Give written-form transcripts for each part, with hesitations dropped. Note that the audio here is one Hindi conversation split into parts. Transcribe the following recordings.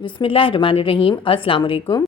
बिस्मिल्लाहिर्रहमानिर्रहीम। अस्सलाम वालेकुम।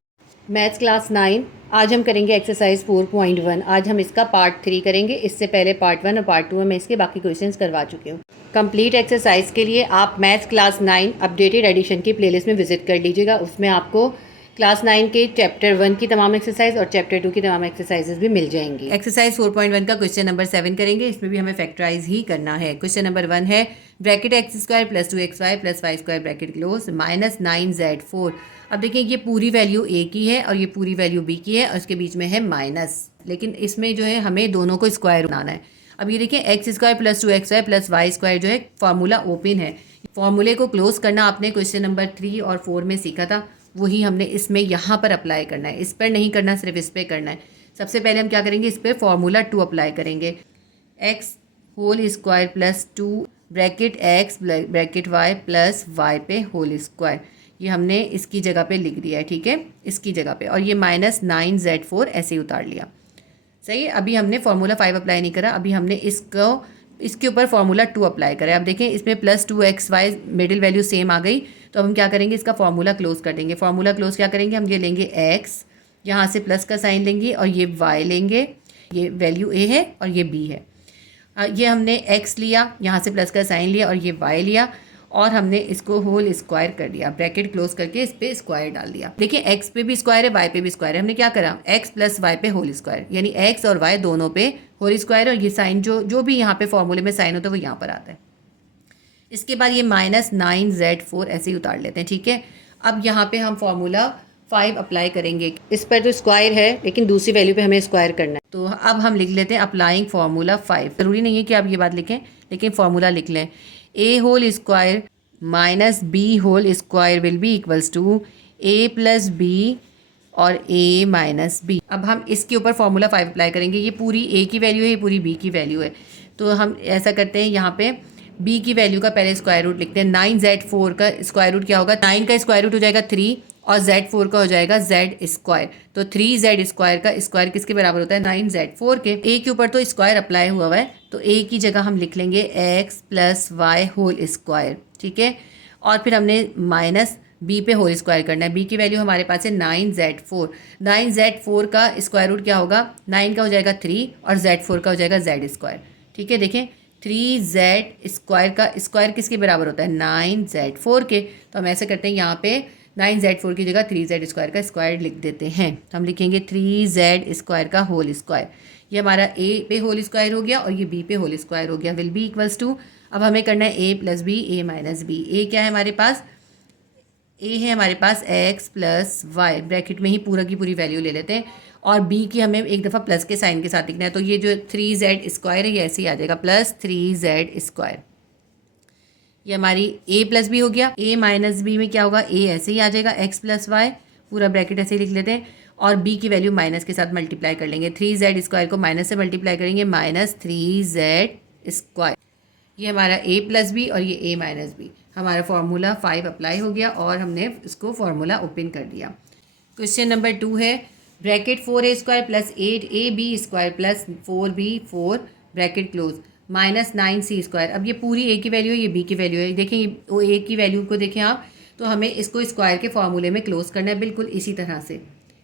मैथ्स क्लास 9 आज हम करेंगे एक्सरसाइज 4.1। आज हम इसका पार्ट 3 करेंगे। इससे पहले पार्ट 1 और पार्ट 2 में इसके बाकी क्वेश्चंस करवा चुके हूँ। कंप्लीट एक्सरसाइज के लिए आप मैथ्स क्लास 9 अपडेटेड एडिशन की प्लेलिस्ट में विजिट कर लीजिएगा। उसमें आपको क्लास 9 के चैप्टर 1 की तमाम एक्सरसाइज और चैप्टर 2 की तमाम एक्सरसाइजेज भी मिल जाएंगी। एक्सरसाइज 4.1 का क्वेश्चन नंबर 7 करेंगे। इसमें भी हमें फैक्टराइज ही करना है। क्वेश्चन नंबर 1 है bracket X square plus 2xy plus Y square bracket close minus 9z4। अब देखिए ये पूरी वैल्यू ए की है और ये पूरी वैल्यू बी की है और इसके बीच में है माइनस, लेकिन इसमें जो है हमें दोनों को स्क्वायर बनाना है। अब ये देखिए X square plus 2xy plus Y square जो है फार्मूला ओपन है। फॉर्मूले को क्लोज करना आपने क्वेश्चन नंबर 3 और 4 में सीखा था, वही हमने इसमें यहाँ पर अप्लाई करना है। इस पर नहीं करना, सिर्फ इस पर करना है। सबसे पहले हम क्या करेंगे, इस पर फॉर्मूला 2 अप्लाई करेंगे। X whole square plus 2 bracket X bracket Y plus Y पे होल स्क्वायर, ये हमने इसकी जगह पे लिख दिया है, ठीक है, इसकी जगह पे। और ये माइनस 9z4 ऐसे ही उतार लिया। सही है। अभी हमने फार्मूला 5 अप्लाई नहीं करा, अभी हमने इसके ऊपर फार्मूला 2 अप्लाई करा। अब देखें इसमें plus 2xy middle value same आ गई, तो अब हम क्या करेंगे, इसका फार्मूला क्लोज कर देंगे। फार्मूला क्लोज क्या करेंगे, हम ये लेंगे x, यहाँ से प्लस का साइन लेंगे और ये y लेंगे। ये वैल्यू a है और ये b है। ये हमने x लिया, यहाँ से प्लस का साइन लिया और ये y लिया और हमने इसको होल स्क्वायर कर दिया। ब्रैकेट क्लोज करके इस पे स्क्वायर डाल दिया। देखिए x पे भी स्क्वायर है, y पे भी स्क्वायर है। हमने क्या करा, x प्लस वाई पे होल स्क्वायर, यानी x और y दोनों पे होल स्क्वायर। और ये साइन जो भी यहाँ पे फॉर्मूले में साइन होता है वो यहाँ पर आता है। इसके बाद ये माइनस 9z4 ऐसे ही उतार लेते हैं, ठीक है। अब यहाँ पे हम फॉर्मूला 5 अप्लाई करेंगे। इस पर तो स्क्वायर है लेकिन दूसरी वैल्यू पे हमें स्क्वायर करना है, तो अब हम लिख लेते हैं अप्लाइंग फार्मूला 5। ज़रूरी नहीं है कि आप ये बात लिखें, लेकिन फार्मूला लिख लें। A whole square minus B whole square will be equals to A plus B और a माइनस बी। अब हम इसके ऊपर फार्मूला 5 अप्लाई करेंगे। ये पूरी a की वैल्यू है, ये पूरी b की वैल्यू है, तो हम ऐसा करते हैं, यहाँ पे b की वैल्यू का पहले स्क्वायर रूट लिखते हैं। 9z4 का स्क्वायर रूट क्या होगा, 9 का स्क्वायर रूट हो जाएगा 3 और z4 का हो जाएगा z स्क्वायर। तो 3z स्क्वायर का स्क्वायर किसके बराबर होता है, 9z4 के। a के ऊपर तो स्क्वायर अप्लाई हुआ है, तो a की जगह हम लिख लेंगे x plus Y whole square, ठीक है। और फिर हमने माइनस b पे होल स्क्वायर करना है। b की वैल्यू हमारे पास है 9z4। 9z4 का स्क्वायर रूट क्या होगा, 9 का हो जाएगा 3 और z4 का हो जाएगा z स्क्वायर, ठीक है। देखें 3z स्क्वायर का स्क्वायर किसके बराबर होता है, 9z4 के। तो हम ऐसे करते हैं, यहाँ पे 9z4 की जगह 3z स्क्वायर का स्क्वायर लिख देते हैं। तो हम लिखेंगे 3z स्क्वायर का होल स्क्वायर। ये हमारा a पे होल स्क्वायर हो गया और ये b पे होल स्क्वायर हो गया, विल बी इक्वल्स टू। अब हमें करना है a plus B a minus B. a क्या है हमारे पास, a है हमारे पास x प्लस वाई, ब्रैकेट में ही पूरा की पूरी वैल्यू ले लेते हैं। और b की हमें एक दफ़ा प्लस के साइन के साथ लिखना है, तो ये जो 3z स्क्वायर है ये ऐसे ही आ जाएगा, प्लस 3z स्क्वायर। ये हमारी a प्लस बी हो गया। a माइनस बी में क्या होगा, a ऐसे ही आ जाएगा, x प्लस वाई, पूरा ब्रैकेट ऐसे ही लिख लेते हैं। और b की वैल्यू माइनस के साथ मल्टीप्लाई कर लेंगे। 3z स्क्वायर को माइनस से मल्टीप्लाई करेंगे, माइनस 3z स्क्वायर। ये हमारा a प्लस बी और ये a माइनस बी। हमारा फार्मूला 5 अप्लाई हो गया और हमने इसको फार्मूला ओपन कर दिया। क्वेश्चन नंबर 2 है bracket 4a square plus 8ab square plus 4b4 bracket close minus 9c square. अब ये पूरी a की वैल्यू है, ये b की वैल्यू है। देखें वो a की वैल्यू को देखें आप, तो हमें इसको स्क्वायर के फार्मूले में क्लोज करना है, बिल्कुल इसी तरह से।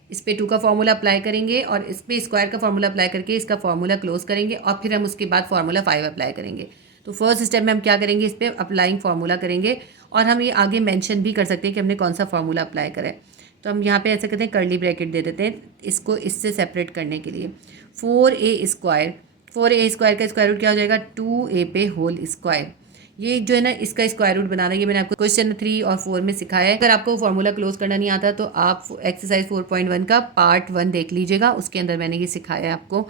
इस पे 2 का फार्मूला अप्लाई करेंगे और इस पे स्क्वायर का फार्मूला अप्लाई करके इसका फार्मूला क्लोज करेंगे और फिर हम उसके बाद फार्मूला 5 अप्लाई करेंगे। तो फर्स्ट स्टेप में हम क्या करेंगे, इस पर अप्लाइंग फार्मूला करेंगे और हम ये आगे मेंशन भी कर सकते हैं कि हमने कौन सा फार्मूला अप्लाई करा है। तो हम यहाँ पे ऐसा करते हैं, कर्ली ब्रैकेट दे देते हैं इसको इससे सेपरेट करने के लिए। 4a स्क्वायर, 4a स्क्वायर का स्क्वायर रूट क्या हो जाएगा, 2a पे होल स्क्वायर। ये जो है ना, इसका स्क्वायर रूट बनाना, ये मैंने आपको क्वेश्चन 3 और 4 में सिखाया है। अगर आपको फार्मूला क्लोज करना नहीं आता तो आप एक्सरसाइज 4.1 का पार्ट 1 देख लीजिएगा, उसके अंदर मैंने ये सिखाया है आपको।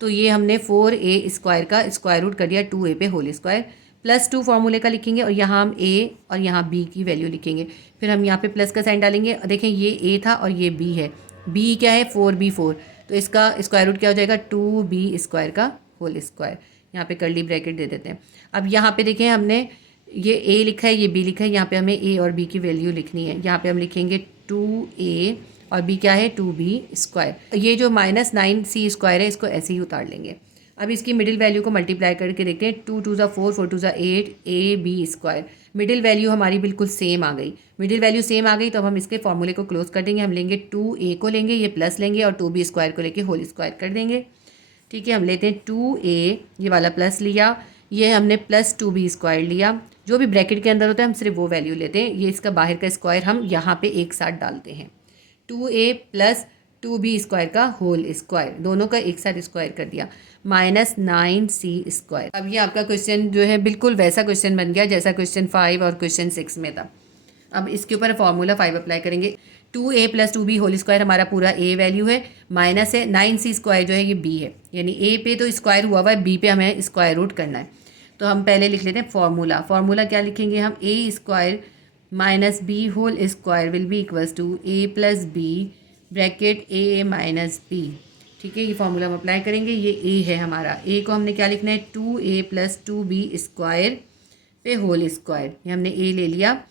तो ये हमने 4a स्क्वायर का स्क्वायर रूट कर दिया 2a पे होल स्क्वायर, प्लस 2 फार्मूले का लिखेंगे और यहाँ हम a और यहाँ b की वैल्यू लिखेंगे। फिर हम यहाँ पे प्लस का साइन डालेंगे। देखें ये a था और ये b है, b क्या है 4b4, तो इसका स्क्वायर रूट क्या हो जाएगा, 2b स्क्वायर का होल स्क्वायर। यहाँ पे कर्ली ब्रैकेट दे देते हैं। अब यहाँ पे देखें हमने ये a लिखा है, ये b लिखा है, यहाँ पे हमें a और b की वैल्यू लिखनी है। यहाँ पे हम लिखेंगे 2a और b क्या है 2b स्क्वायर। ये जो माइनस 9c स्क्वायर है इसको ऐसे ही उतार लेंगे। अब इसकी मिडिल वैल्यू को मल्टीप्लाई करके देखते हैं, 2 2 ज़ा 4 4 2 ज़ा 8 ab स्क्वायर। मिडिल वैल्यू हमारी बिल्कुल सेम आ गई। मिडिल वैल्यू सेम आ गई तो अब हम इसके फॉर्मूले को क्लोज कर देंगे। हम लेंगे 2a को लेंगे, ये प्लस लेंगे और 2b स्क्वायर को लेके होल स्क्वायर कर देंगे। ठीक है, हम लेते हैं 2a, ये वाला प्लस लिया, ये हमने प्लस 2b स्क्वायर लिया। जो भी ब्रैकेट के अंदर होता है हम सिर्फ वो वैल्यू लेते हैं। ये इसका बाहर का स्क्वायर हम यहाँ पे एक साथ डालते हैं। 2a प्लस 2b स्क्वायर का होल स्क्वायर, दोनों का एक साथ स्क्वायर कर दिया, माइनस 9c स्क्वायर। अब ये आपका क्वेश्चन जो है बिल्कुल वैसा क्वेश्चन बन गया जैसा क्वेश्चन 5 और क्वेश्चन 6 में था। अब इसके ऊपर फॉर्मूला 5 अप्लाई करेंगे। 2a plus 2b whole square हमारा पूरा a वैल्यू है, माइनस है 9c स्क्वायर जो है ये b है, यानी a पे तो स्क्वायर हुआ हुआ है, b पे हमें स्क्वायर रूट करना है। तो हम पहले लिख लेते हैं फॉर्मूला। फॉर्मूला क्या लिखेंगे हम, a square minus b whole square will be equals to a plus b bracket a minus b। ठीक है, ये फॉर्मूला हम अप्लाई करेंगे। ये a है हमारा, a को हमने क्या लिखना है, 2a प्लस 2b स्क्वायर पे होल स्क्वायर, ये हमने a ले लिया।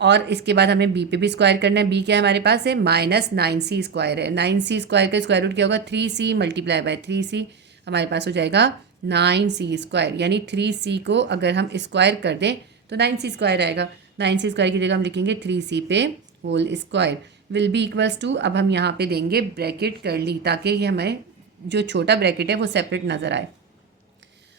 और इसके बाद हमें b पे भी स्क्वायर करना है। b क्या है हमारे पास है, माइनस 9c स्क्वायर है। 9c स्क्वायर का स्क्वायर रूट क्या होगा, 3c मल्टीप्लाई बाय 3c, हमारे पास हो जाएगा 9c स्क्वायर। यानी 3c को अगर हम स्क्वायर कर दें तो 9c स्क्वायर आएगा। 9c स्क्वायर की जगह हम लिखेंगे 3c पे whole square will be equals to, अब हम यहाँ पे देंगे ब्रैकेट कर ली ताकि ये हमें जो छोटा ब्रैकेट है वो सेपरेट नज़र आए।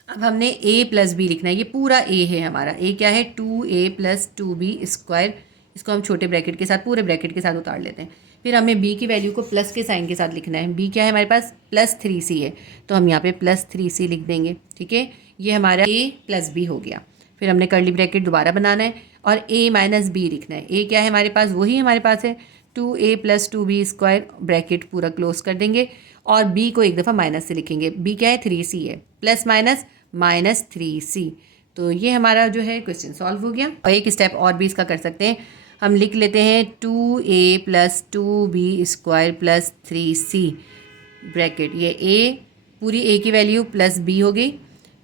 अब हमने a प्लस बी लिखना है, ये पूरा a है हमारा। a क्या है, 2a प्लस 2b स्क्वायर, इसको हम छोटे ब्रैकेट के साथ पूरे ब्रैकेट के साथ उतार लेते हैं। फिर हमें b की वैल्यू को प्लस के साइन के साथ लिखना है। b क्या है हमारे पास, प्लस 3c है, तो हम यहाँ पे प्लस 3c लिख देंगे। ठीक है, ये हमारा a प्लस b हो गया। फिर हमने कर्ली ब्रैकेट दोबारा बनाना है और a माइनस b लिखना है। a क्या है हमारे पास, वही हमारे पास है 2a plus 2b square, bracket पूरा क्लोज कर देंगे और b को एक दफ़ा माइनस से लिखेंगे। b क्या है, 3c है, प्लस माइनस माइनस 3c। तो ये हमारा जो है क्वेश्चन सॉल्व हो गया। और एक स्टेप और भी इसका कर सकते हैं, हम लिख लेते हैं 2a plus 2b square plus 3c bracket, ये a पूरी a की वैल्यू प्लस b हो गई।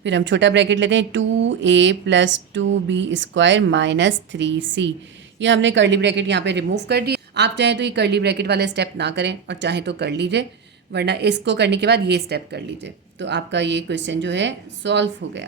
फिर हम छोटा ब्रैकेट लेते हैं 2a plus 2b square minus 3c, ये हमने कर्ली ब्रैकेट यहाँ पे रिमूव कर दी। आप चाहें तो ये कर्ली ब्रैकेट वाले स्टेप ना करें और चाहें तो कर लीजिए, वरना इसको करने के बाद ये स्टेप कर लीजिए। तो आपका ये क्वेश्चन जो है सॉल्व हो गया।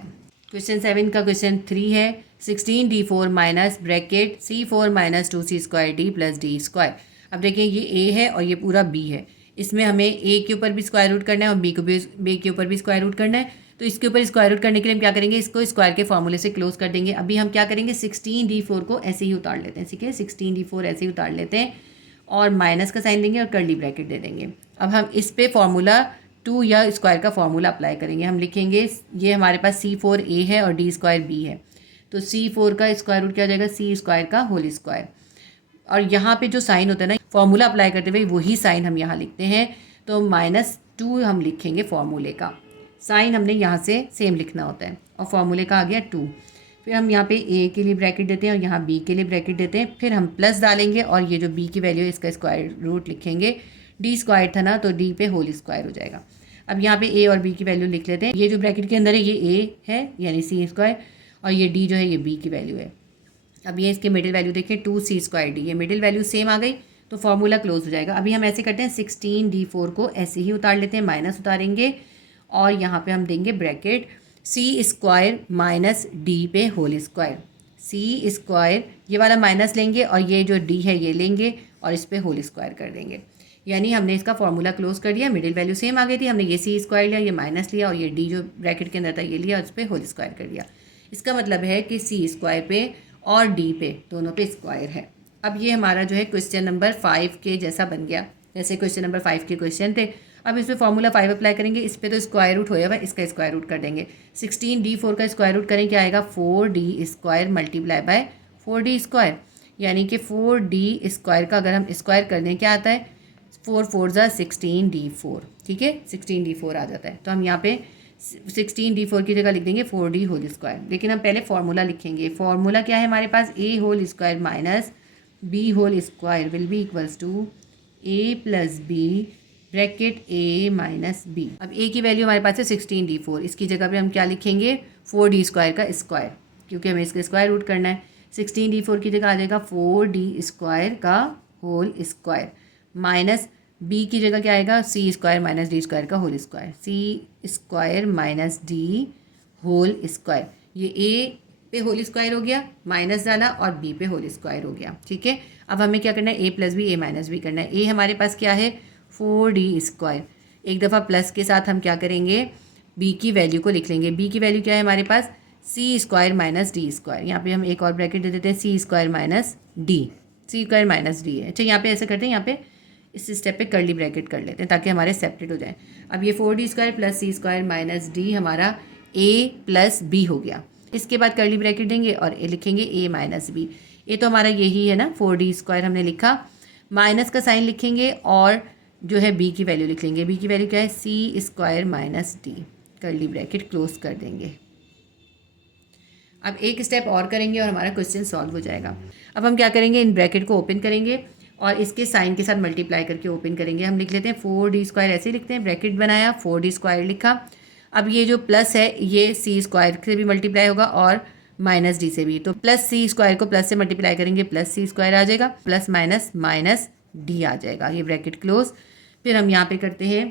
क्वेश्चन 7 का क्वेश्चन 3 है, 16d4 minus bracket c4 minus 2c square d plus D square. अब देखिए ये a है और ये पूरा b है, इसमें हमें a के ऊपर भी स्क्वायर रूट करना है और b के ऊपर भी स्क्वायर रूट करना है। तो इसके ऊपर स्क्वायर रूट करने के लिए हम क्या करेंगे, इसको स्क्वायर के फॉर्मूले से क्लोज कर देंगे। अभी हम क्या करेंगे, 16d4 को ऐसे ही उतार लेते हैं। ठीक है, 16d4 ऐसे ही उतार लेते हैं और माइनस का साइन देंगे और कर्ली ब्रैकेट दे देंगे। अब हम इस पे फॉर्मूला 2 या स्क्वायर का फॉर्मूला अप्लाई करेंगे। हम लिखेंगे ये हमारे पास c4a है और d स्क्वायर b है, तो c4 का स्क्वायर रूट क्या हो जाएगा, c स्क्वायर का होल स्क्वायर। और यहाँ पे जो साइन होता है ना, फॉर्मूला अप्लाई करते हुए वही साइन हम यहाँ लिखते हैं। तो -2 हम लिखेंगे फॉर्मूले का, साइन हमने यहाँ से सेम लिखना होता है और फॉर्मूले का आ गया 2। फिर हम यहाँ पे a के लिए ब्रैकेट देते हैं और यहाँ b के लिए ब्रैकेट देते हैं। फिर हम प्लस डालेंगे और ये जो b की वैल्यू है इसका स्क्वायर रूट लिखेंगे। d स्क्वायर था ना, तो d पे होल स्क्वायर हो जाएगा। अब यहाँ पे a और b की वैल्यू लिख लेते हैं। ये जो ब्रैकेट के अंदर है ये a है यानी c स्क्वायर, और ये d जो है ये b की वैल्यू है। अब ये इसके मिडिल वैल्यू देखें 2c स्क्वायर d, ये मिडिल वैल्यू सेम आ गई तो फॉर्मूला क्लोज हो जाएगा। अभी हम ऐसे करते हैं 16d4 को ऐसे ही उतार लेते हैं, माइनस उतारेंगे और यहाँ पे हम देंगे bracket c square minus d पे होल स्क्वायर। c स्क्वायर ये वाला माइनस लेंगे और ये जो d है ये लेंगे और इस पे होल स्क्वायर कर देंगे। यानी हमने इसका फॉर्मूला क्लोज कर दिया, मिडिल वैल्यू सेम आ गई थी, हमने ये c स्क्वायर लिया, ये माइनस लिया और ये d जो ब्रैकेट के अंदर था ये लिया और इस पर होल स्क्वायर कर दिया। इसका मतलब है कि c स्क्वायर पे और d पे दोनों पे स्क्वायर है। अब ये हमारा जो है क्वेश्चन नंबर 5 के जैसा बन गया, जैसे क्वेश्चन नंबर 5 के क्वेश्चन थे। अब इस पर फॉर्मूला 5 अप्लाई करेंगे। इस पर तो स्क्वायर रूट होया हुआ, इसका स्क्वायर रूट कर देंगे। 16d4 का स्क्वायर रूट करें क्या आएगा, 4d square multiply by 4d square, यानी कि 4d स्क्वायर का अगर हम स्क्वायर कर दें क्या आता है, 4 4 ज़ा 16d4। ठीक है, 16d4 आ जाता है। तो हम यहाँ पे 16d4 की जगह लिख देंगे 4d होल स्क्वायर। लेकिन हम पहले फॉर्मूला लिखेंगे। फॉर्मूला क्या है हमारे पास, a whole square minus b whole square will be equals to a plus b bracket a minus b। अब a की वैल्यू हमारे पास है 16d4, इसकी जगह पे हम क्या लिखेंगे, 4d स्क्वायर का स्क्वायर, क्योंकि हमें इसका स्क्वायर रूट करना है। 16d4 की जगह आ जाएगा 4d स्क्वायर का होल स्क्वायर माइनस b की जगह क्या आएगा, c square minus d square का whole square, c square minus d whole square. ये a पे होल स्क्वायर हो गया, माइनस डाला और बी पे होल स्क्वायर हो गया। ठीक है, अब हमें क्या करना है, ए plus B A minus B करना है। ए हमारे पास क्या है 4d²। एक दफ़ा प्लस के साथ हम क्या करेंगे, बी की वैल्यू को लिख लेंगे। बी की वैल्यू क्या है हमारे पास c² माइनस d²। यहाँ पे हम एक और ब्रैकेट दे देते हैं c² minus D, c² minus D है। अच्छा यहाँ पे ऐसे करते हैं, यहाँ पे इस स्टेप पे कर्ली ब्रैकेट कर लेते हैं ताकि हमारे सेपरेट हो जाए। अब ये 4d² plus c² minus D हमारा a प्लस बी हो गया। इसके बाद कर्ली ब्रैकेट देंगे और ए लिखेंगे a माइनस बी। ये तो हमारा यही है ना, 4d² हमने लिखा, माइनस का साइन लिखेंगे और जो है b की वैल्यू लिख लेंगे। b की वैल्यू क्या है c² minus D, curly bracket close कर देंगे। अब एक स्टेप और करेंगे और हमारा क्वेश्चन सॉल्व हो जाएगा। अब हम क्या करेंगे, इन ब्रैकेट को ओपन करेंगे और इसके साइन के साथ मल्टीप्लाई करके ओपन करेंगे। हम लिख लेते हैं 4d², ऐसे ही लिखते हैं, ब्रैकेट बनाया 4d² लिखा। अब ये जो प्लस है ये c² से भी मल्टीप्लाई होगा और माइनस डी से भी, तो प्लस c² को प्लस से मल्टीप्लाई करेंगे प्लस c² आ जाएगा, प्लस माइनस माइनस डी आ जाएगा, ये ब्रैकेट क्लोज। फिर हम यहाँ पे करते हैं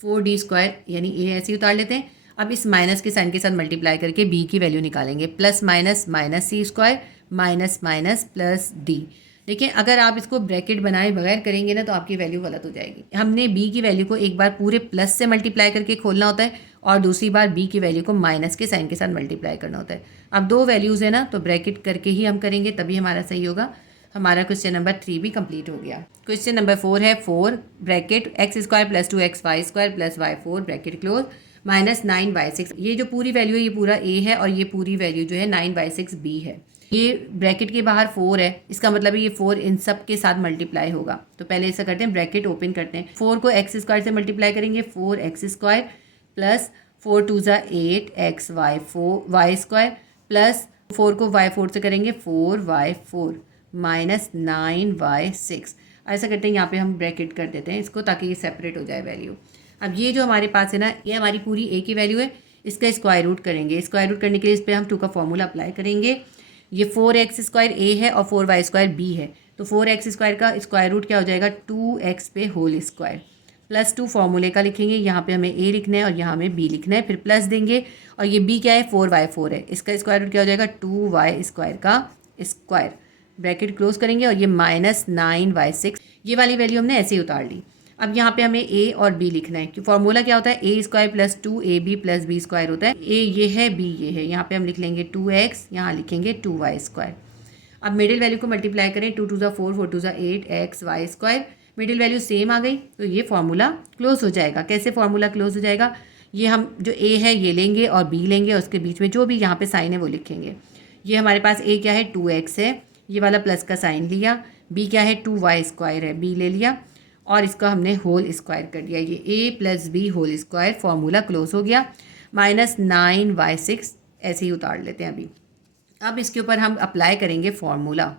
4d² यानी ए ऐसे ही उतार लेते हैं। अब इस माइनस के साइन के साथ मल्टीप्लाई करके b की वैल्यू निकालेंगे, plus minus minus c² minus minus plus D. देखिए अगर आप इसको ब्रैकेट बनाए बगैर करेंगे ना तो आपकी वैल्यू गलत हो जाएगी। हमने b की वैल्यू को एक बार पूरे प्लस से मल्टीप्लाई करके खोलना होता है और दूसरी बार b की वैल्यू को माइनस के साइन के साथ मल्टीप्लाई करना होता है। अब दो वैल्यूज़ है ना, तो ब्रैकेट करके ही हम करेंगे तभी हमारा सही होगा। हमारा क्वेश्चन नंबर 3 भी कंप्लीट हो गया। क्वेश्चन नंबर 4 है 4 bracket x² plus 2xy² plus y4 bracket close minus 9y6। ये जो पूरी वैल्यू है ये पूरा a है और ये पूरी वैल्यू जो है 9y6 b है। ये ब्रैकेट के बाहर 4 है, इसका मतलब है ये 4 इन सब के साथ मल्टीप्लाई होगा। तो पहले ऐसा करते हैं, ब्रैकेट ओपन करते हैं, 4 को x² से मल्टीप्लाई करेंगे 4x² प्लस 4 2 ज़ा 8 y² प्लस 4 को y4 से करेंगे 4y4 माइनस 9y6। ऐसा करते हैं, यहाँ पे हम ब्रैकेट कर देते हैं इसको ताकि ये सेपरेट हो जाए वैल्यू। अब ये जो हमारे पास है ना, ये हमारी पूरी a की वैल्यू है, इसका स्क्वायर रूट करेंगे। स्क्वायर रूट करने के लिए इस पर हम 2 का फॉर्मूला अप्लाई करेंगे। ये 4x² a है और 4y² b है, तो 4x² का स्क्वायर रूट क्या हो जाएगा 2x पे होल स्क्वायर प्लस 2 फॉर्मूले का लिखेंगे। यहाँ पे हमें a लिखना है और यहाँ हमें b लिखना है, फिर प्लस देंगे और ये b क्या है 4y4 है, इसका स्क्वायर रूट क्या हो जाएगा 2y² का स्क्वायर, ब्रैकेट क्लोज करेंगे और ये माइनस 9y6। ये वाली वैल्यू हमने ऐसे ही उतार ली। अब यहाँ पे हमें a और b लिखना है कि फॉर्मूला क्या होता है a² plus 2ab plus b² होता है। a ये है, b ये है, यहाँ पे हम लिख लेंगे 2x, यहाँ लिखेंगे 2y²। अब मिडिल वैल्यू को मल्टीप्लाई करें, 2 2 ज़ा 4 4 2 ज़ा 8 xy²। मिडिल वैल्यू सेम आ गई तो ये फार्मूला क्लोज हो जाएगा। कैसे फार्मूला क्लोज हो जाएगा, ये हम जो a है ये लेंगे और b लेंगे और उसके बीच में जो भी यहाँ पे साइन है वो लिखेंगे। ये हमारे पास a क्या है 2x है, ये वाला प्लस का साइन लिया, b क्या है 2y² है, b ले लिया और इसका हमने होल स्क्वायर कर दिया। ये a plus B whole square, formula close हो गया। माइनस 9y6 ऐसे ही उतार लेते हैं अभी। अब इसके ऊपर हम अप्लाई करेंगे फार्मूला,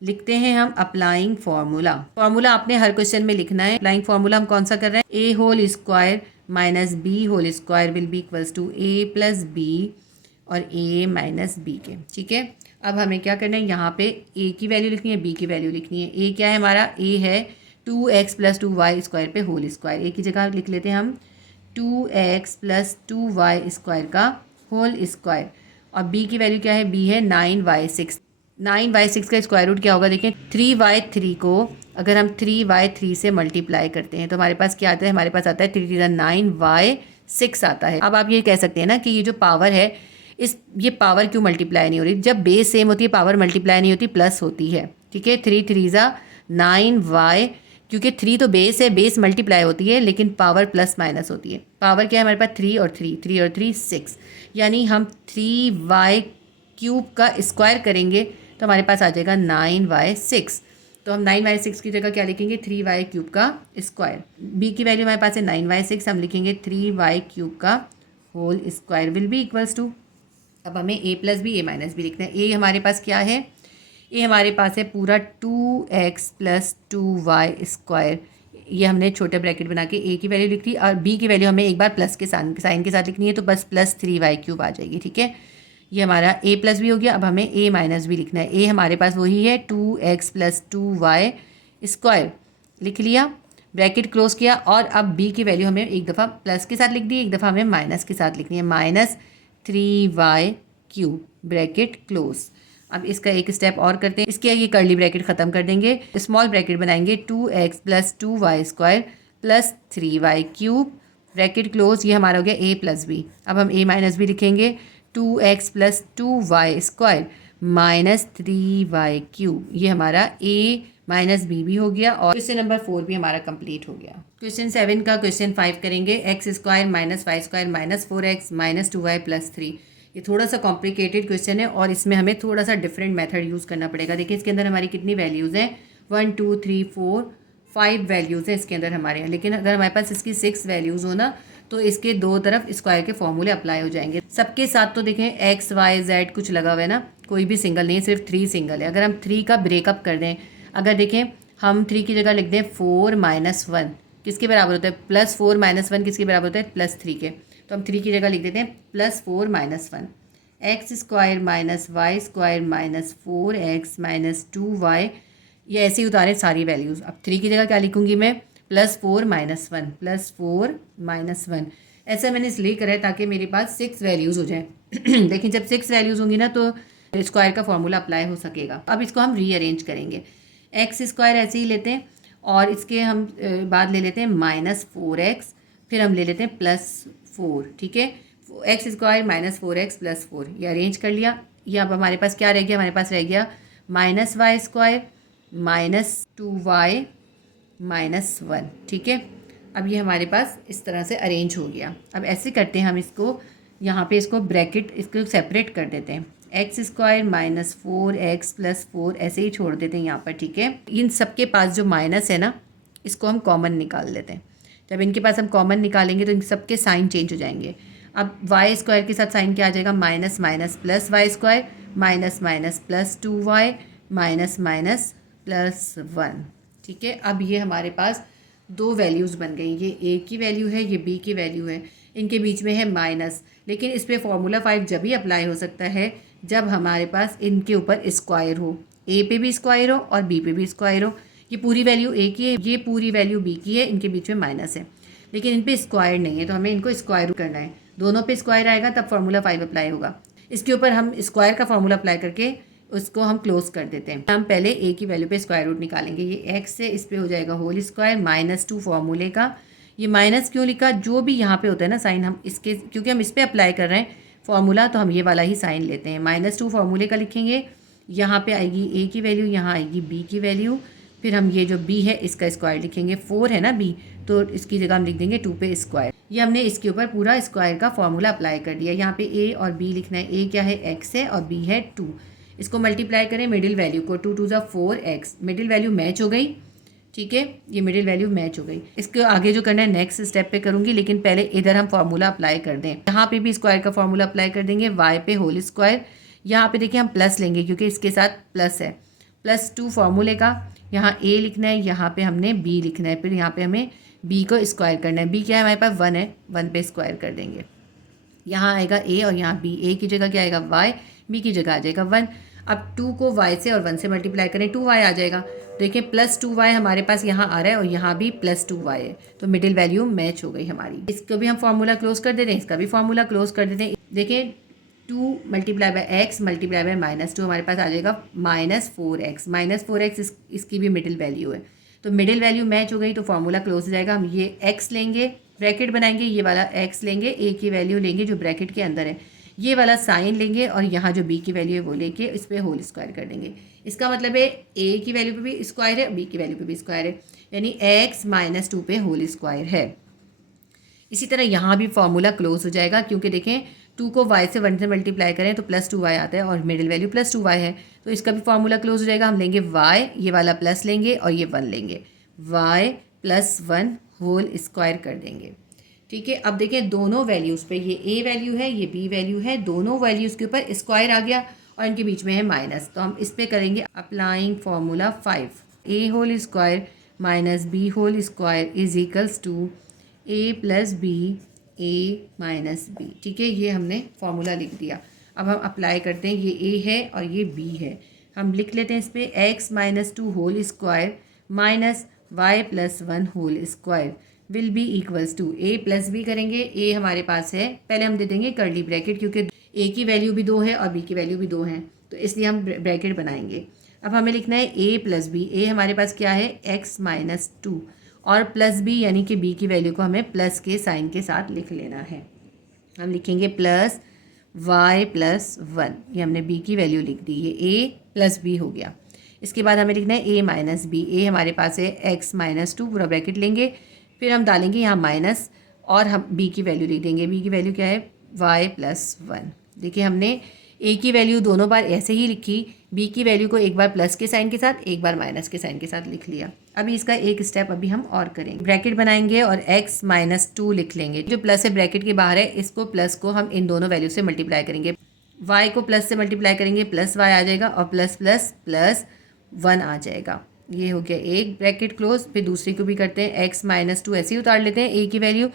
लिखते हैं हम अप्लाइंग फार्मूला। फार्मूला आपने हर क्वेश्चन में लिखना है। अप्लाइंग फार्मूला हम कौन सा कर रहे हैं, a whole square minus b whole square will be equals to a plus b और a माइनस b के। ठीक है, अब हमें क्या करना है, यहाँ पे a की वैल्यू लिखनी है, b की वैल्यू लिखनी है। a क्या है हमारा, a है 2x प्लस 2y² पे होल स्क्वायर, a की जगह लिख लेते हैं हम 2x प्लस 2y² का होल स्क्वायर और b की वैल्यू क्या है, b है 9y6। 9y6 का स्क्वायर रूट क्या होगा, देखें 3y3 को अगर हम 3y3 से मल्टीप्लाई करते हैं तो हमारे पास क्या आता है, हमारे पास आता है 3 3 9y6 आता है। अब आप ये कह सकते हैं ना कि ये जो पावर है ये पावर क्यों मल्टीप्लाई नहीं हो रही, जब बेस सेम होती है पावर मल्टीप्लाई नहीं होती, प्लस होती है। ठीक है, 3 3 ज़ा 9y, क्योंकि 3 तो बेस है, बेस मल्टीप्लाई होती है लेकिन पावर प्लस माइनस होती है। पावर क्या है हमारे पास 3 और 3 और 3 6, यानी हम 3y³ का स्क्वायर करेंगे तो हमारे पास आ जाएगा 9y6। तो हम 9y6 की जगह क्या लिखेंगे, 3y³ का स्क्वायर। b की वैल्यू हमारे पास है 9y6, हम लिखेंगे 3y³ का whole square will be equals to. अब हमें a plus B a minus B लिखना है। a हमारे पास क्या है, a हमारे पास है पूरा 2x प्लस 2y²। ये हमने छोटे ब्रैकेट बना के a की वैल्यू लिख दी और b की वैल्यू हमें एक बार प्लस के साइन के साथ लिखनी है, तो बस प्लस 3y³ आ जाएगी। ठीक है, ये हमारा a प्लस बी हो गया। अब हमें a माइनस बी लिखना है। a हमारे पास वही है 2x प्लस 2y² लिख लिया, ब्रैकेट क्लोज किया और अब b की वैल्यू हमें एक दफ़ा प्लस के साथ लिख दी, एक दफ़ा हमें माइनस के साथ लिखनी है, माइनस 3y³ ब्रैकेट क्लोज। अब इसका एक स्टेप और करते हैं, इसके ये कर्ली ब्रैकेट ख़त्म कर देंगे, स्मॉल ब्रैकेट बनाएंगे 2x plus 2y² plus 3y³ bracket close. ये हमारा हो गया a प्लस बी। अब हम a माइनस बी लिखेंगे 2x plus 2y² minus 3y³। ये हमारा a माइनस बी भी हो गया और क्वेश्चन नंबर 4 भी हमारा कंप्लीट हो गया। क्वेश्चन 7 का क्वेश्चन 5 करेंगे। x² minus y² minus 4x minus 2y plus 3। ये थोड़ा सा कॉम्प्लिकेटेड क्वेश्चन है और इसमें हमें थोड़ा सा डिफरेंट मेथड यूज़ करना पड़ेगा। देखिए इसके अंदर हमारी कितनी वैल्यूज़ हैं, 1 2 3 4 5 वैल्यूज़ हैं इसके अंदर हमारे। लेकिन अगर हमारे पास इसकी 6 वैल्यूज़ हो ना तो इसके दो तरफ स्क्वायर के फॉर्मूले अप्लाई हो जाएंगे। सबके साथ तो देखें x y z कुछ लगा हुआ है ना, कोई भी सिंगल नहीं है, सिर्फ 3 सिंगल है। अगर हम 3 का ब्रेकअप कर दें, अगर देखें हम 3 की जगह लिख दें 4 माइनस 1 किसके बराबर होता है, प्लस 4 माइनस 1 किसके बराबर होता है, प्लस 3 के। तो हम 3 की जगह लिख देते हैं plus 4 minus 1। x² minus y² minus 4x minus 2y, ये ऐसे ही उतारे सारी वैल्यूज़। अब 3 की जगह क्या लिखूंगी मैं, प्लस 4 माइनस 1 प्लस 4 माइनस 1। ऐसा मैंने इसलिए करा है ताकि मेरे पास 6 वैल्यूज़ हो जाए। लेकिन जब 6 वैल्यूज़ होंगी ना तो स्क्वायर का फॉर्मूला अप्लाई हो सकेगा। अब इसको हम रीअरेंज करेंगे, x² ऐसे ही लेते हैं और इसके हम बाद ले लेते हैं माइनस 4x, फिर हम ले लेते हैं प्लस 4। ठीक है, x² माइनस 4x प्लस 4, ये अरेंज कर लिया। ये अब हमारे पास क्या रह गया, हमारे पास रह गया minus y² minus 2y minus 1। ठीक है, अब ये हमारे पास इस तरह से अरेंज हो गया। अब ऐसे करते हैं हम इसको, यहाँ पे इसको ब्रैकेट इसको सेपरेट कर देते हैं, x² माइनस 4x प्लस 4 ऐसे ही छोड़ देते हैं यहाँ पर। ठीक है, इन सबके पास जो माइनस है ना इसको हम कॉमन निकाल लेते हैं। जब इनके पास हम कॉमन निकालेंगे तो इन सबके साइन चेंज हो जाएंगे। अब y² के साथ साइन क्या आ जाएगा, minus minus plus y² minus minus plus 2y minus minus plus 1। ठीक है, अब ये हमारे पास दो वैल्यूज़ बन गई, ये a की वैल्यू है, ये b की वैल्यू है, इनके बीच में है माइनस। लेकिन इस पर फॉर्मूला 5 जब भी अप्लाई हो सकता है जब हमारे पास इनके ऊपर स्क्वायर हो, a पे भी स्क्वायर हो और b पे भी स्क्वायर हो। ये पूरी वैल्यू a की है, ये पूरी वैल्यू b की है, इनके बीच में माइनस है, लेकिन इन पे स्क्वायर नहीं है तो हमें इनको स्क्वायर करना है। दोनों पे स्क्वायर आएगा तब फार्मूला 5 अप्लाई होगा। इसके ऊपर हम स्क्वायर का फार्मूला अप्लाई करके उसको हम क्लोज कर देते हैं। हम पहले a की वैल्यू पे स्क्वायर रूट निकालेंगे, ये x से इस पे हो जाएगा होल स्क्वायर माइनस 2 फार्मूले का। ये माइनस क्यों लिखा, जो भी यहाँ पे होता है ना साइन, हम इसके क्योंकि हम इस पर अप्लाई कर रहे हैं फार्मूला तो हम ये वाला ही साइन लेते हैं। माइनस 2 फार्मूले का लिखेंगे, यहाँ पे आएगी a की वैल्यू, यहाँ आएगी b की वैल्यू, फिर हम ये जो b है इसका स्क्वायर लिखेंगे। 4 है ना b तो इसकी जगह हम लिख देंगे 2 पे स्क्वायर। ये हमने इसके ऊपर पूरा स्क्वायर का फॉर्मूला अप्लाई कर दिया। यहाँ पे a और b लिखना है, a क्या है x है और b है 2। इसको मल्टीप्लाई करें मिडिल वैल्यू को, 2 2 4x, मिडिल वैल्यू मैच हो गई। ठीक है, ये मिडिल वैल्यू मैच हो गई। इसके आगे जो करना है नेक्स्ट स्टेप पे करूँगी, लेकिन पहले इधर हम फार्मूला अप्लाई कर दें। यहाँ पे भी स्क्वायर का फार्मूला अप्लाई कर देंगे, y पे होल स्क्वायर। यहाँ पे देखिए हम प्लस लेंगे क्योंकि इसके साथ प्लस है, प्लस 2 फार्मूले का। यहाँ a लिखना है, यहाँ पे हमने b लिखना है, फिर यहाँ पे हमें b को स्क्वायर करना है। b क्या है हमारे पास 1 है, 1 पे स्क्वायर कर देंगे। यहाँ आएगा a और यहाँ b, a की जगह क्या आएगा y, b की जगह आ जाएगा 1। अब 2 को y से और 1 से मल्टीप्लाई करें 2y आ जाएगा। देखिए प्लस 2y हमारे पास यहाँ आ रहा है और यहाँ भी प्लस 2y है, तो मिडिल वैल्यू मैच हो गई हमारी। इसको भी हम फार्मूला क्लोज कर देते हैं, इसका भी फार्मूला क्लोज कर देते हैं। देखिए 2 multiply by x multiply by minus 2 हमारे पास आ जाएगा माइनस 4x। माइनस 4x इसकी भी मिडिल वैल्यू है, तो मिडिल वैल्यू मैच हो गई तो फार्मूला क्लोज हो जाएगा। हम ये x लेंगे, ब्रैकेट बनाएंगे, ये वाला x लेंगे, a की वैल्यू लेंगे जो ब्रैकेट के अंदर है, ये वाला साइन लेंगे और यहाँ जो b की वैल्यू है वो लेके इस पर होल स्क्वायर कर देंगे। इसका मतलब है a की वैल्यू पे भी स्क्वायर है, b की वैल्यू पे भी स्क्वायर है, यानी x माइनस 2 पे होल स्क्वायर है। इसी तरह यहाँ भी फार्मूला क्लोज हो जाएगा क्योंकि देखें 2 को y से 1 से मल्टीप्लाई करें तो प्लस 2y आता है और मिडिल वैल्यू प्लस 2y है, तो इसका भी फार्मूला क्लोज हो जाएगा। हम लेंगे y, ये वाला प्लस लेंगे और ये 1 लेंगे, y प्लस 1 होल स्क्वायर कर देंगे। ठीक है, अब देखें दोनों वैल्यूज़ पे, ये a वैल्यू है, ये b वैल्यू है, दोनों वैल्यूज़ के ऊपर स्क्वायर आ गया और इनके बीच में है माइनस, तो हम इस पर करेंगे applying formula 5, a whole square minus b whole square is equals to a plus B a minus B. ठीक है, ये हमने फार्मूला लिख दिया। अब हम अप्लाई करते हैं, ये a है और ये b है, हम लिख लेते हैं इस पर x minus 2 whole square minus y plus 1 whole square will be equals to a plus B करेंगे। a हमारे पास है, पहले हम दे देंगे कर्ली ब्रैकेट क्योंकि ए की वैल्यू भी 2 है और बी की वैल्यू भी 2 है, तो इसलिए हम ब्रैकेट बनाएंगे। अब हमें लिखना है ए प्लस बी। ए हमारे पास क्या है, एक्स माइनस 2, और प्लस बी यानी कि बी की वैल्यू को हमें प्लस के साइन के साथ लिख लेना है। हम लिखेंगे प्लस वाई प्लस 1, ये हमने बी की वैल्यू लिख दी, ये ए प्लस बी हो गया। इसके बाद हमें लिखना है ए माइनस बी। ए हमारे पास है एक्स माइनस 2, पूरा ब्रैकेट लेंगे, फिर हम डालेंगे यहाँ माइनस और हम बी की वैल्यू लिख देंगे। बी की वैल्यू क्या है, वाई प्लस 1। देखिए हमने ए की वैल्यू दोनों बार ऐसे ही लिखी, बी की वैल्यू को एक बार प्लस के साइन के साथ, एक बार माइनस के साइन के साथ लिख लिया। अभी इसका एक स्टेप अभी हम और करेंगे, ब्रैकेट बनाएंगे और x माइनस 2 लिख लेंगे। जो प्लस है ब्रैकेट के बाहर है, इसको प्लस को हम इन दोनों वैल्यू से मल्टीप्लाई करेंगे। y को प्लस से मल्टीप्लाई करेंगे, प्लस y आ जाएगा और प्लस प्लस प्लस 1 आ जाएगा। ये हो गया एक ब्रैकेट क्लोज। फिर दूसरी को भी करते हैं, x माइनस 2 ऐसे ही उतार लेते हैं a की वैल्यू,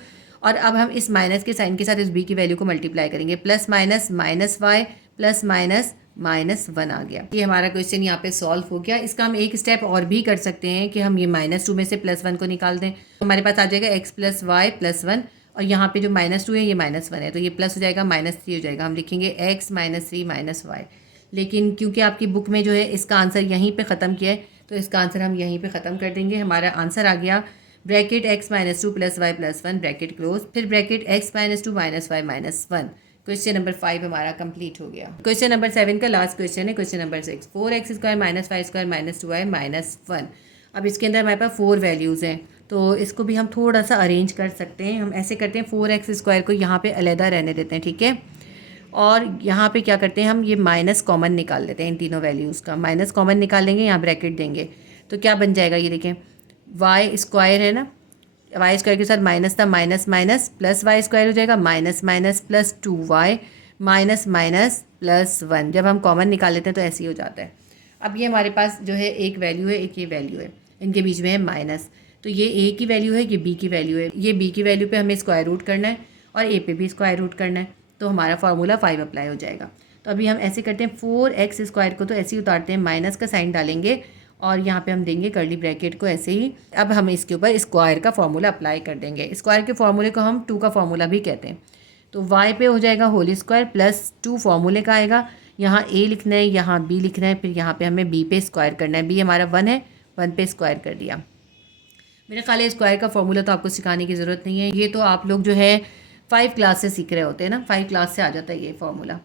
और अब हम इस माइनस के साइन के साथ इस b की वैल्यू को मल्टीप्लाई करेंगे। Plus minus minus Y plus minus minus 1 आ गया। ये हमारा क्वेश्चन यहाँ पे सॉल्व हो गया। इसका हम एक स्टेप और भी कर सकते हैं कि हम ये -2 में से +1 को निकाल दें, हमारे पास आ जाएगा x प्लस वाई प्लस 1, और यहाँ पे जो -2 है ये -1 है, तो ये प्लस हो जाएगा, -3 हो जाएगा। हम लिखेंगे x माइनस 3 माइनस वाई। लेकिन क्योंकि आपकी बुक में जो है इसका आंसर यहीं पर ख़त्म किया है, तो इसका आंसर हम यहीं पर ख़त्म कर देंगे। हमारा आंसर आ गया bracket x minus 2 plus Y plus 1 bracket close, फिर bracket x minus 2 minus Y minus 1। Question number 5 हमारा कंप्लीट हो गया। क्वेश्चन नंबर 7 का लास्ट क्वेश्चन है, question number 6। 4x square minus 5 square minus 2y minus 1। अब इसके अंदर हमारे पास 4 वैल्यूज़ हैं, तो इसको भी हम थोड़ा सा अरेंज कर सकते हैं। हम ऐसे करते हैं, 4x स्क्वायर को यहाँ पे अलहदा रहने देते हैं, ठीक है, और यहाँ पे क्या करते हैं, हम ये माइनस कॉमन निकाल लेते हैं। इन तीनों वैल्यूज़ का माइनस कॉमन निकालेंगे, यहाँ ब्रैकेट देंगे, तो क्या बन जाएगा, ये देखें वाई स्क्वायर है ना, वाई स्क्वायर के साथ माइनस था, minus minus plus Y square हो जाएगा, minus minus plus 2y minus minus plus 1। जब हम कॉमन निकाल लेते हैं तो ऐसे ही हो जाता है। अब ये हमारे पास जो है एक वैल्यू है, एक ये वैल्यू है, इनके बीच में है माइनस, तो ये a की वैल्यू है, ये b की वैल्यू है। ये b की वैल्यू पे हमें स्क्वायर रूट करना है और a पे भी स्क्वायर रूट करना है, तो हमारा फार्मूला 5 अप्लाई हो जाएगा। तो अभी हम ऐसे करते हैं, 4x स्क्वायर को तो ऐसे ही उतारते हैं, माइनस का साइन डालेंगे और यहाँ पे हम देंगे कर्ली ब्रैकेट को ऐसे ही। अब हम इसके ऊपर स्क्वायर का फॉर्मूला अप्लाई कर देंगे। स्क्वायर के फॉर्मूले को हम 2 का फॉर्मूला भी कहते हैं। तो y पे हो जाएगा होल स्क्वायर प्लस 2 फॉर्मूले का आएगा, यहाँ a लिखना है, यहाँ b लिखना है, फिर यहाँ पे हमें b पे स्क्वायर करना है। b हमारा 1 है, 1 पे स्क्वायर कर दिया। मेरे ख्याल है स्क्वायर का फॉर्मूला तो आपको सिखाने की ज़रूरत नहीं है, ये तो आप लोग जो है 5 क्लास से सीख रहे होते हैं ना, 5 क्लास से आ जाता है ये फॉर्मूला।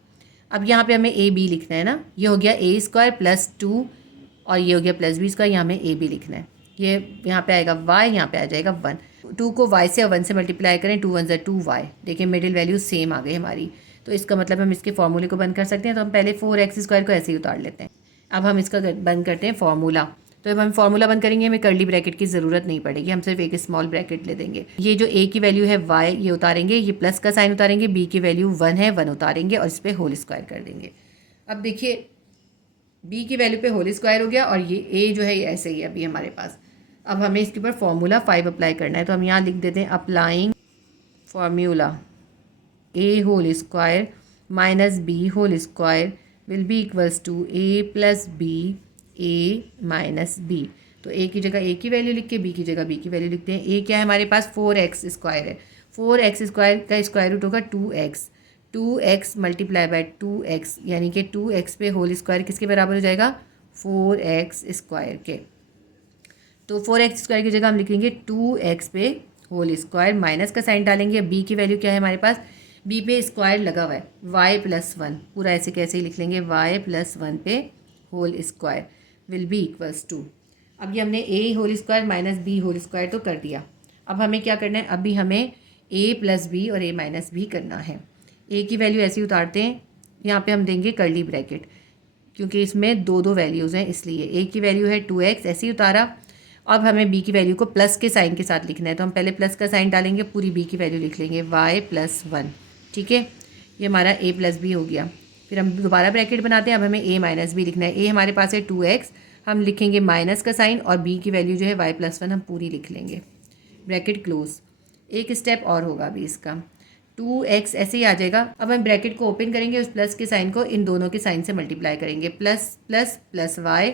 अब यहाँ पे हमें a b लिखना है ना, ये हो गया a स्क्वायर प्लस 2 और ये हो गया प्लस b स्क्वायर, यहाँ हमें a b लिखना है। ये यहाँ पे आएगा y, यहाँ पे आ जाएगा 1। 2 को y से और 1 से मल्टीप्लाई करें, 2 1 ज़ा 2y। देखिए मिडिल वैल्यू सेम आ गई हमारी, तो इसका मतलब हम इसके फॉर्मूले को बंद कर सकते हैं। तो हम पहले 4x स्क्वायर को ऐसे ही उतार लेते हैं। अब हम इसका बंद करते हैं फॉर्मूला। तो जब हम फार्मूला बंद करेंगे हमें कर्ली ब्रैकेट की ज़रूरत नहीं पड़ेगी, हम सिर्फ एक स्मॉल ब्रैकेट ले देंगे। ये जो a की वैल्यू है y, ये उतारेंगे, ये प्लस का साइन उतारेंगे, b की वैल्यू 1 है, 1 उतारेंगे और इस पर होल स्क्वायर कर देंगे। अब देखिए b की वैल्यू पे होल स्क्वायर हो गया और ये a जो है ये ऐसे ही है अभी हमारे पास। अब हमें इसके ऊपर फॉर्मूला 5 अप्लाई करना है, तो हम यहाँ लिख देते हैं applying formula a whole square minus b whole square will be equals to a plus b a minus b। तो a की जगह a की वैल्यू लिख के b की जगह b की वैल्यू लिखते हैं। a क्या है हमारे पास, 4x स्क्वायर है, 4x स्क्वायर का स्क्वायर रूट होगा 2x मल्टीप्लाई बाय 2x, यानी कि 2x पे होल स्क्वायर किसके बराबर हो जाएगा, 4x स्क्वायर के। तो 4x स्क्वायर की जगह हम लिखेंगे 2x पे होल स्क्वायर, माइनस का साइन डालेंगे। b की वैल्यू क्या है हमारे पास, b पे स्क्वायर लगा हुआ है, y प्लस 1, पूरा ऐसे कैसे ही लिख लेंगे, y प्लस 1 पे whole square will be equals to. अब ये हमने a whole square minus b whole square तो कर दिया। अब हमें क्या करना है, अभी हमें a प्लस b और a माइनस b करना है। a की वैल्यू ऐसे ही उतारते हैं, यहाँ पे हम देंगे कर्ली ब्रैकेट, क्योंकि इसमें दो वैल्यूज़ हैं इसलिए। a की वैल्यू है 2x, ऐसे ही उतारा। अब हमें b की वैल्यू को प्लस के साइन के साथ लिखना है, तो हम पहले प्लस का साइन डालेंगे, पूरी b की वैल्यू लिख लेंगे y प्लस 1, ठीक है। ये हमारा a प्लस b हो गया। फिर हम दोबारा ब्रैकेट बनाते हैं, अब हमें a माइनस b लिखना है। a हमारे पास है 2x, हम लिखेंगे माइनस का साइन और b की वैल्यू जो है y प्लस 1 हम पूरी लिख लेंगे, ब्रैकेट क्लोज। एक स्टेप और होगा अभी इसका, 2x ऐसे ही आ जाएगा। अब हम ब्रैकेट को ओपन करेंगे, उस प्लस के साइन को इन दोनों के साइन से मल्टीप्लाई करेंगे, plus plus plus y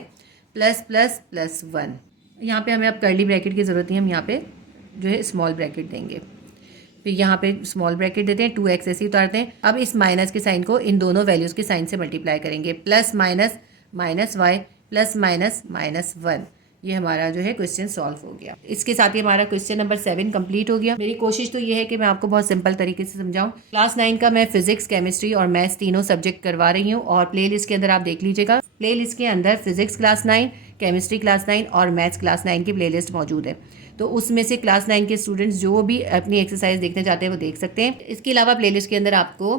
plus plus plus 1। यहाँ पे हमें अब कर्ली ब्रैकेट की ज़रूरत नहीं है, हम यहाँ पे जो है स्मॉल ब्रैकेट देंगे। फिर यहाँ पे स्मॉल ब्रैकेट देते हैं, 2x ऐसे ही उतारते हैं। अब इस माइनस के साइन को इन दोनों वैल्यूज़ के साइन से मल्टीप्लाई करेंगे, plus minus minus Y plus minus minus 1। ये हमारा जो है क्वेश्चन सॉल्व हो गया। इसके साथ ही हमारा क्वेश्चन नंबर 7 कंप्लीट हो गया। मेरी कोशिश तो ये है कि मैं आपको बहुत सिंपल तरीके से समझाऊं। क्लास 9 का मैं फिजिक्स, केमिस्ट्री और मैथ्स तीनों सब्जेक्ट करवा रही हूँ और प्ले लिस्ट के अंदर आप देख लीजिएगा। प्ले लिस्ट के अंदर फिजिक्स क्लास 9, केमिस्ट्री क्लास 9 और मैथ्स क्लास 9 की प्ले लिस्ट मौजूद है। तो उसमें से क्लास 9 के स्टूडेंट्स जो भी अपनी एक्सरसाइज देखना चाहते हैं वो देख सकते हैं। इसके अलावा प्ले लिस्ट के अंदर आपको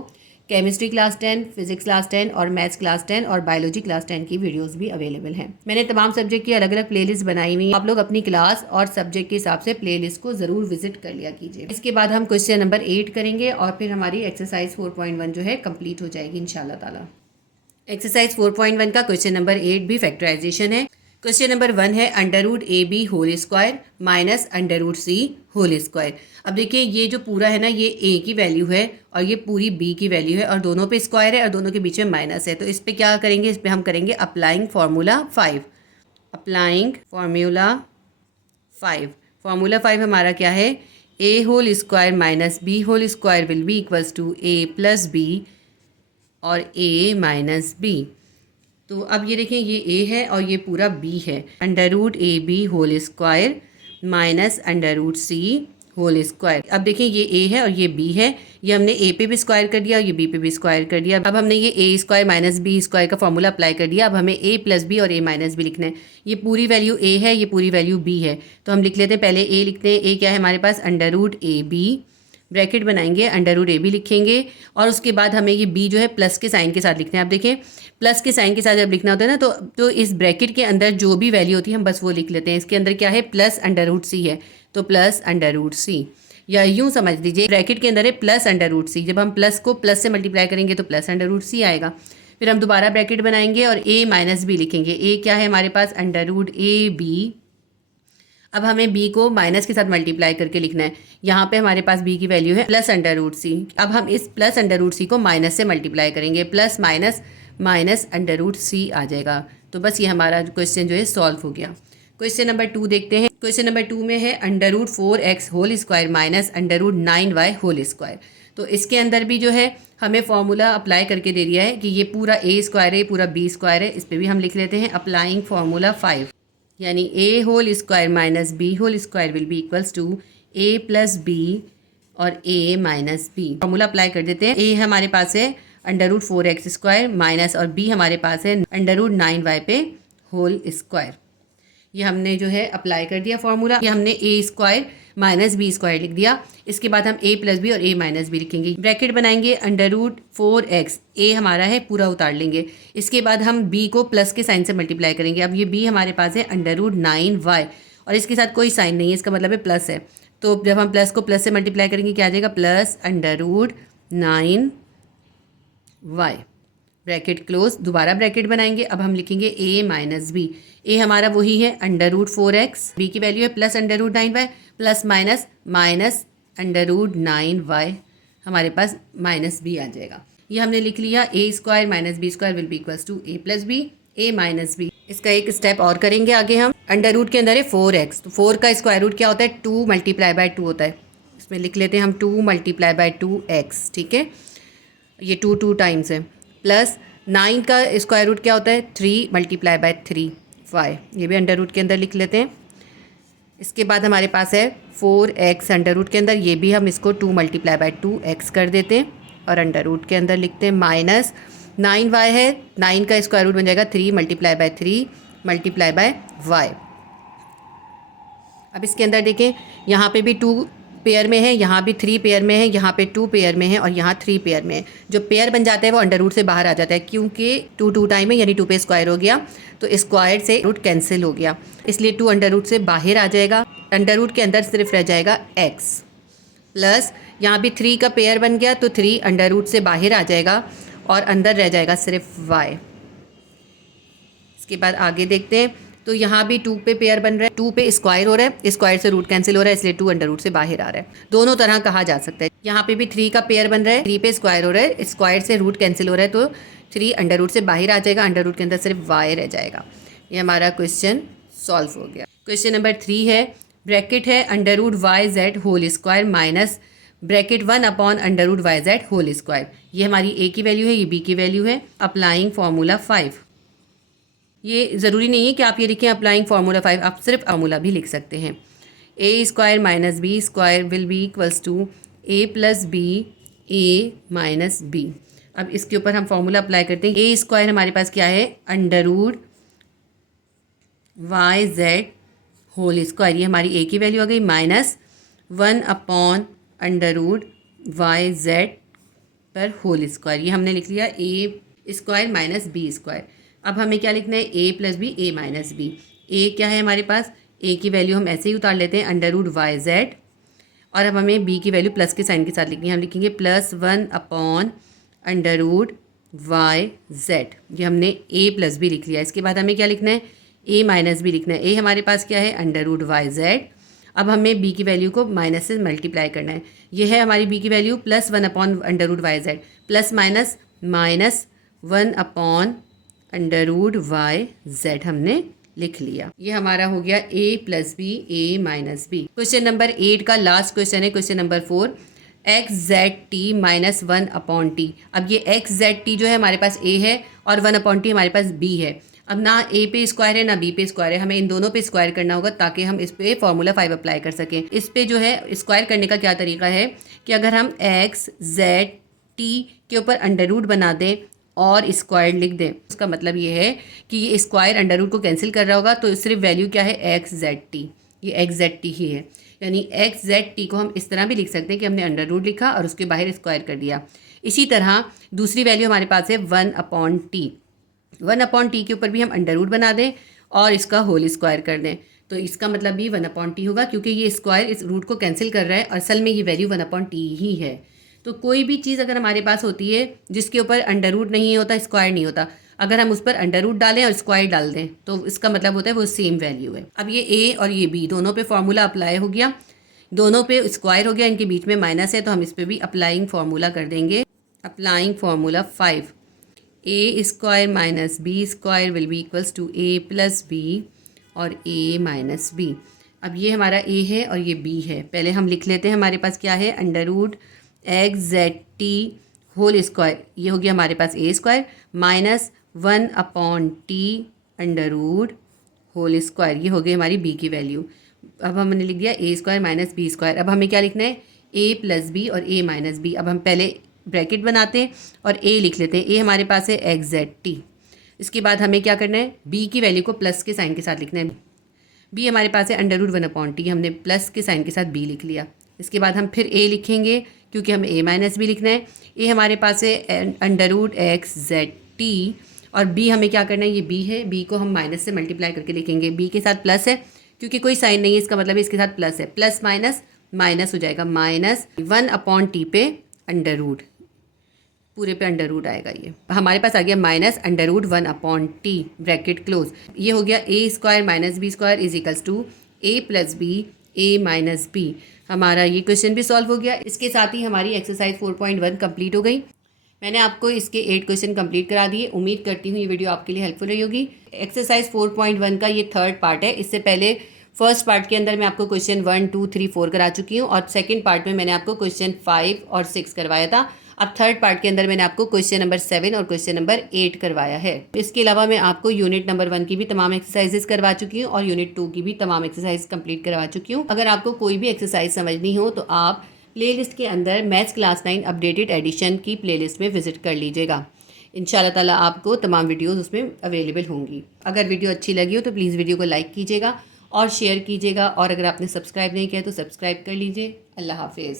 केमिस्ट्री क्लास 10, फिजिक्स क्लास 10 और मैथ्स क्लास 10 और बायोलॉजी क्लास 10 की वीडियोस भी अवेलेबल हैं। मैंने तमाम सब्जेक्ट की अलग अलग प्लेलिस्ट बनाई हुई है। आप लोग अपनी क्लास और सब्जेक्ट के हिसाब से प्लेलिस्ट को जरूर विजिट कर लिया कीजिए। इसके बाद हम क्वेश्चन नंबर 8 करेंगे और फिर हमारी एक्सरसाइज 4.1 जो है कंप्लीट हो जाएगी इंशाल्लाह ताला। एक्सरसाइज 4.1 का क्वेश्चन नंबर 8 भी फैक्टराइजेशन है। क्वेश्चन नंबर 1 है under root A B whole square minus under root C whole square. अब देखिए ये जो पूरा है ना, ये ए की वैल्यू है और ये पूरी बी की वैल्यू है और दोनों पे स्क्वायर है और दोनों के बीच में माइनस है। तो इस पे क्या करेंगे, इस पे हम करेंगे applying formula 5। Applying formula 5। Formula 5 हमारा क्या है, A whole square minus B whole square will be equals to A plus B और ए माइनस बी। तो अब ये देखें, ये a है और ये पूरा b है। Under root A B whole square minus under root C whole square. अब देखें ये a है और ये b है, ये हमने a पे भी स्क्वायर कर दिया और ये b पे भी स्क्वायर कर दिया। अब हमने ये a square minus b square का फॉर्मूला अप्लाई कर दिया। अब हमें a प्लस बी और a माइनस बी लिखना है। ये पूरी वैल्यू a है, ये पूरी वैल्यू b है। तो हम लिख लेते हैं, पहले a लिखते हैं। a क्या है हमारे पास, under root A B, bracket बनाएंगे, अंडर रूट ए बी लिखेंगे और उसके बाद हमें ये b जो है प्लस के साइन के साथ लिखते हैं। आप देखें प्लस के साइन के साथ जब लिखना होता है ना, तो इस ब्रैकेट के अंदर जो भी वैल्यू होती है हम बस वो लिख लेते हैं। इसके अंदर क्या है, प्लस अंडर रूट सी है, तो प्लस अंडर रूट सी, या यूँ समझ लीजिए ब्रैकेट के अंदर है प्लस अंडर रूट सी। जब हम प्लस को प्लस से मल्टीप्लाई करेंगे तो प्लस अंडर रूट सी आएगा। फिर हम दोबारा ब्रैकेट बनाएंगे और a माइनस बी लिखेंगे। a क्या है हमारे पास, अंडर रूट ए बी। अब हमें b को माइनस के साथ मल्टीप्लाई करके लिखना है। यहाँ पे हमारे पास b की वैल्यू है प्लस अंडर रूट सी। अब हम इस प्लस अंडर रूट सी को माइनस से मल्टीप्लाई करेंगे, plus minus minus under root C आ जाएगा। तो बस ये हमारा क्वेश्चन जो है सॉल्व हो गया। क्वेश्चन नंबर 2 देखते हैं। क्वेश्चन नंबर 2 में है under root 4x whole square minus under root 9y whole square. तो इसके अंदर भी जो है हमें फॉर्मूला अप्लाई करके दे दिया है कि ये पूरा a स्क्वायर है, पूरा b स्क्वायर है। इस पर भी हम लिख लेते हैं अप्लाइंग फार्मूला 5, यानी a whole square minus b whole square will be equals to a plus b और a minus b। Formula apply कर देते हैं। a हमारे पास है under root 4x square minus और b हमारे पास है अंडर रूट 9y पे होल स्क्वायर। ये हमने जो है अप्लाई कर दिया फॉर्मूला। ये हमने a square minus B square लिख दिया। इसके बाद हम a प्लस बी और a माइनस बी लिखेंगे, ब्रैकेट बनाएंगे, अंडर रूट 4x, a हमारा है पूरा उतार लेंगे। इसके बाद हम b को प्लस के साइन से मल्टीप्लाई करेंगे। अब ये b हमारे पास है अंडर रूट 9y और इसके साथ कोई साइन नहीं है, इसका मतलब है प्लस है। तो जब हम प्लस को प्लस से मल्टीप्लाई करेंगे क्या आ जाएगा, plus under root 9y, bracket close. दोबारा ब्रैकेट बनाएंगे। अब हम लिखेंगे a माइनस बी। a हमारा वही है अंडर रूट 4x, b की वैल्यू है plus under root 9y, plus minus minus under root 9y, हमारे पास माइनस b आ जाएगा। ये हमने लिख लिया, a square minus B square will be equals to a plus B, a minus B. इसका एक स्टेप और करेंगे आगे हम। अंडर रूट के अंदर है 4x, तो 4 का स्क्वायर रूट क्या होता है, 2 मल्टीप्लाई बाय 2 होता है। इसमें लिख लेते हैं हम 2 मल्टीप्लाई बाय 2x, ठीक है, ये 2 टाइम्स है। प्लस 9 का स्क्वायर रूट क्या होता है, 3 मल्टीप्लाई बाय 3y, ये भी अंडर रूट के अंदर लिख लेते हैं। इसके बाद हमारे पास है 4x अंडर रूट के अंदर, ये भी हम इसको 2 मल्टीप्लाई बाय 2x कर देते हैं और अंडर रूट के अंदर लिखते हैं माइनस 9y है, 9 का स्क्वायर रूट बन जाएगा 3 multiply by 3 multiply by y। अब इसके अंदर देखें, यहाँ पे भी 2 पेयर में है, यहाँ भी 3 पेयर में है, यहाँ पे 2 पेयर में है और यहाँ 3 पेयर में है। जो पेयर बन जाता है वो अंडर रूट से बाहर आ जाता है, क्योंकि 2 टाइम है, यानी 2 पे स्क्वायर हो गया, तो स्क्वायर से रूट कैंसिल हो गया, इसलिए 2 अंडर रूट से बाहर आ जाएगा। अंडर रूट के अंदर सिर्फ रह जाएगा x, प्लस यहाँ भी 3 का पेयर बन गया, तो 3 अंडर रूट से बाहर आ जाएगा और अंदर रह जाएगा सिर्फ y। इसके बाद आगे देखते हैं, तो यहाँ भी 2 पे पेयर बन रहा है, 2 पे स्क्वायर हो रहा है, स्क्वायर से रूट कैंसिल हो रहा है, इसलिए 2 अंडर रूट से बाहर आ रहा है। दोनों तरह कहा जा सकता है। यहाँ पे भी 3 का पेयर बन रहा है, 3 पे स्क्वायर हो रहा है, स्क्वायर से रूट कैंसिल हो रहा है, तो 3 अंडर रूट से बाहर आ जाएगा, अंडर रूट के अंदर सिर्फ y रह जाएगा। ये हमारा क्वेश्चन सॉल्व हो गया। क्वेश्चन नंबर 3 है, ब्रैकेट है under root Y Z whole square minus bracket 1/√YZ whole square. ये हमारी ए की वैल्यू है, ये बी की वैल्यू है। अप्लाइंग फार्मूला 5, ये ज़रूरी नहीं है कि आप ये लिखें अप्लाइंग फार्मूला 5, आप सिर्फ फार्मूला भी लिख सकते हैं। A square minus B square will be equals to A plus B A minus B. अब इसके ऊपर हम फार्मूला अप्लाई करते हैं। ए स्क्वायर हमारे पास क्या है, √YZ होल स्क्वायर, ये हमारी ए की वैल्यू आ गई, माइनस 1/√YZ पर होल स्क्वायर, ये हमने लिख लिया ए स्क्वायर माइनस बी स्क्वायर। अब हमें क्या लिखना है, ए plus B A minus B. ए क्या है हमारे पास, ए की वैल्यू हम ऐसे ही उतार लेते हैं √YZ, और अब हमें बी की वैल्यू प्लस के साइन के साथ लिखनी है। हम लिखेंगे +1/√YZ, ये हमने ए प्लस बी लिख लिया। इसके बाद हमें क्या लिखना है, ए माइनस बी लिखना है। ए हमारे पास क्या है, √YZ। अब हमें बी की वैल्यू को माइनस से मल्टीप्लाई करना है। ये है हमारी बी की value +1/√YZ, plus minus minus 1/√YZ हमने लिख लिया। ये हमारा हो गया a plus B A minus B. Question number 8 का लास्ट क्वेश्चन है, question number 4, XZT minus 1/T। अब ये XZT जो है हमारे पास a है और 1/T हमारे पास b है। अब ना a पे स्क्वायर है ना b पे स्क्वायर है, हमें इन दोनों पे स्क्वायर करना होगा ताकि हम इस पे फार्मूला 5 अप्लाई कर सकें। इस पे जो है स्क्वायर करने का क्या तरीका है कि अगर हम XZT के ऊपर अंडर बना दें और स्क्वायर लिख दें, उसका मतलब ये है कि ये स्क्वायर अंडर को कैंसिल कर रहा होगा, तो सिर्फ वैल्यू क्या है, XZT, ये XZT ही है। यानी XZT को हम इस तरह भी लिख सकते हैं कि हमने अंडर लिखा और उसके बाहर स्क्वायर कर दिया। इसी तरह दूसरी वैल्यू हमारे पास है 1/T। 1/T के ऊपर भी हम अंडर बना दें और इसका होल स्क्वायर कर दें, तो इसका मतलब भी 1/T होगा, क्योंकि ये स्क्वायर इस रूट को कैंसिल कर रहा है और असल में ये वैल्यू 1/T ही है। तो कोई भी चीज़ अगर हमारे पास होती है जिसके ऊपर अंडर नहीं होता, स्क्वायर नहीं होता, अगर हम उस पर अंडर डालें और स्क्वायर डाल दें तो इसका मतलब होता है वो सेम वैल्यू है। अब ये ए और ये बी दोनों पे फार्मूला अप्लाई हो गया, दोनों पे स्क्वायर हो गया, इनके बीच में माइनस है, तो हम इस पर भी अप्लाइंग फार्मूला कर देंगे। Applying formula 5, A square minus B square will be equals to A plus B और ए माइनस बी। अब ये हमारा ए है और ये बी है, पहले हम लिख लेते हैं। हमारे पास क्या है, √XZT होल स्क्वायर, ये हो गया हमारे पास A square minus 1/T under whole square, ये हो गई हमारी बी की वैल्यू। अब हमने लिख दिया ए स्क्वायर माइनस बी स्क्वायर। अब हमें क्या लिखना है, ए प्लस बी और ए माइनस बी। अब हम पहले ब्रैकेट बनाते हैं और ए लिख लेते हैं। ए हमारे पास है XZT। इसके बाद हमें क्या करना है, बी की वैल्यू को प्लस के साइन के साथ लिखना है। बी हमारे पास है √1/T, हमने प्लस के साइन के साथ बी लिख लिया। इसके बाद हम फिर ए लिखेंगे क्योंकि हमें ए माइनस बी लिखना है। ए हमारे पास है √XZT और बी हमें क्या करना है, ये बी है, बी को हम माइनस से मल्टीप्लाई करके लिखेंगे। बी के साथ प्लस है क्योंकि कोई साइन नहीं है, इसका मतलब इसके साथ प्लस है, प्लस माइनस माइनस हो जाएगा, माइनस 1/T पे अंडर पूरे पे अंडर आएगा। ये हमारे पास आ गया माइनस √1/T ब्रैकेट क्लोज। ये हो गया A square minus B square is equals to A plus B A minus B. हमारा ये क्वेश्चन भी सॉल्व हो गया। इसके साथ ही हमारी एक्सरसाइज 4.1 कंप्लीट हो गई। मैंने आपको इसके 8 क्वेश्चन कंप्लीट करा दिए। उम्मीद करती हूँ ये वीडियो आपके लिए हेल्पफुल रही होगी। एक्सरसाइज 4.1 का ये थर्ड पार्ट है। इससे पहले फर्स्ट पार्ट के अंदर मैं आपको क्वेश्चन 1, 2, 3, 4 करा चुकी हूँ और सेकंड पार्ट में मैंने आपको क्वेश्चन 5 और 6 करवाया था। अब थर्ड पार्ट के अंदर मैंने आपको क्वेश्चन नंबर 7 और क्वेश्चन नंबर 8 करवाया है। इसके अलावा मैं आपको यूनिट नंबर 1 की भी तमाम एक्सरसाइजेस करवा चुकी हूँ और यूनिट 2 की भी तमाम एक्सरसाइज कंप्लीट करवा चुकी हूँ। अगर आपको कोई भी एक्सरसाइज समझनी हो तो आप प्लेलिस्ट के अंदर मैथ्स क्लास 9 अपडेटेड एडिशन की प्लेलिस्ट में विजिट कर लीजिएगा। इंशाल्लाह ताला आपको तमाम वीडियोस उसमें अवेलेबल होंगी। अगर वीडियो अच्छी लगी हो तो प्लीज़ वीडियो को लाइक कीजिएगा और शेयर कीजिएगा, और अगर आपने सब्सक्राइब नहीं किया तो सब्सक्राइब कर लीजिए। अल्लाह हाफिज़।